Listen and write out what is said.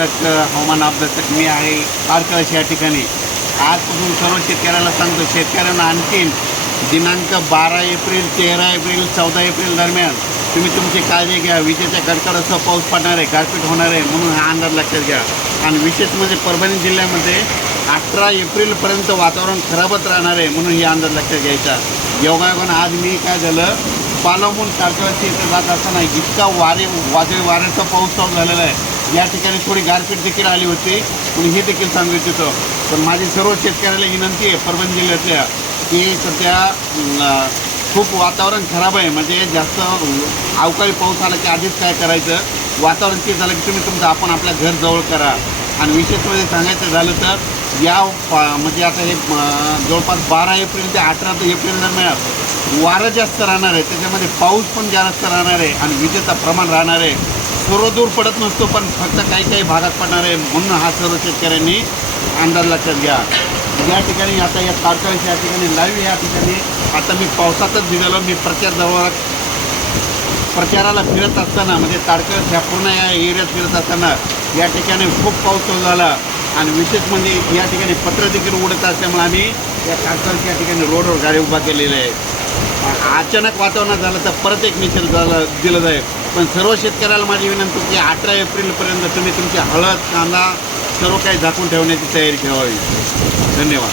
कर्नाटक हवामान अभ्यासक मी आहे तारकळस या ठिकाणी. आजपासून सर्व शेतकऱ्याला सांगतो, शेतकऱ्यांना आणखीन दिनांक 12 एप्रिल, 13 एप्रिल, 14 एप्रिल दरम्यान तुम्ही तुमची काळजी घ्या. विजेच्या कडकडासह पाऊस पडणार आहे, गारपीट होणार आहे, म्हणून हा अंदाज लक्षात घ्या. आणि विशेष म्हणजे परभणी जिल्ह्यामध्ये 18 एप्रिलपर्यंत वातावरण खराबच राहणार आहे, म्हणून हे अंदाज लक्षात घ्यायचा. योगायोगानं आज मी काय झालं, पालवून तारकळस इथं जात असताना इतका वादळी वाऱ्याचा पाऊस चालू झालेला आहे. या ठिकाणी थोडी गारपीट देखील आली होती, म्हणून हे देखील सांगू इच्छितो. पण माझी सर्व शेतकऱ्याला विनंती आहे परभणी जिल्ह्यातल्या, की सध्या खूप वातावरण खराब आहे. म्हणजे जास्त अवकाळी पाऊस आला की आधीच काय करायचं, वातावरण ते झालं की तुम्ही तुमचं आपण आपल्या घर जवळ करा. आणि विशेषमध्ये सांगायचं झालं तर म्हणजे आता हे जवळपास 12 एप्रिल ते 18 एप्रिल दरम्यान वारं जास्त राहणार आहे, त्याच्यामध्ये पाऊस पण जास्त राहणार आहे आणि विजेचं प्रमाण राहणार आहे. सर्व दूर पडत नसतो, पण फक्त काही काही भागात पडणार आहे, म्हणून हा सर्व शेतकऱ्यांनी अंदाज लक्षात घ्या. या ठिकाणी आता या तारकळस या ठिकाणी लाईव्ह या ठिकाणी आता मी पावसातच भिजलो. मी प्रचाराला फिरत असताना म्हणजे तारकळस ह्या पूर्ण या एरियात फिरत असताना या ठिकाणी खूप पाऊस चालू झाला. आणि विशेष म्हणजे या ठिकाणी पत्र देखील उडत असल्यामुळे आम्ही या तारकळस या ठिकाणी रोडवर गाडी उभा केलेली आहे. अचानक वातावरणात झालं तर परत एक निषेध दिलं जाईल. पण सर्व शेतकऱ्याला माझी विनंती की 18 एप्रिलपर्यंत तुम्ही तुमची हळद, कांदा सर्व काही झाकून ठेवण्याची तयारी ठेवावी. धन्यवाद.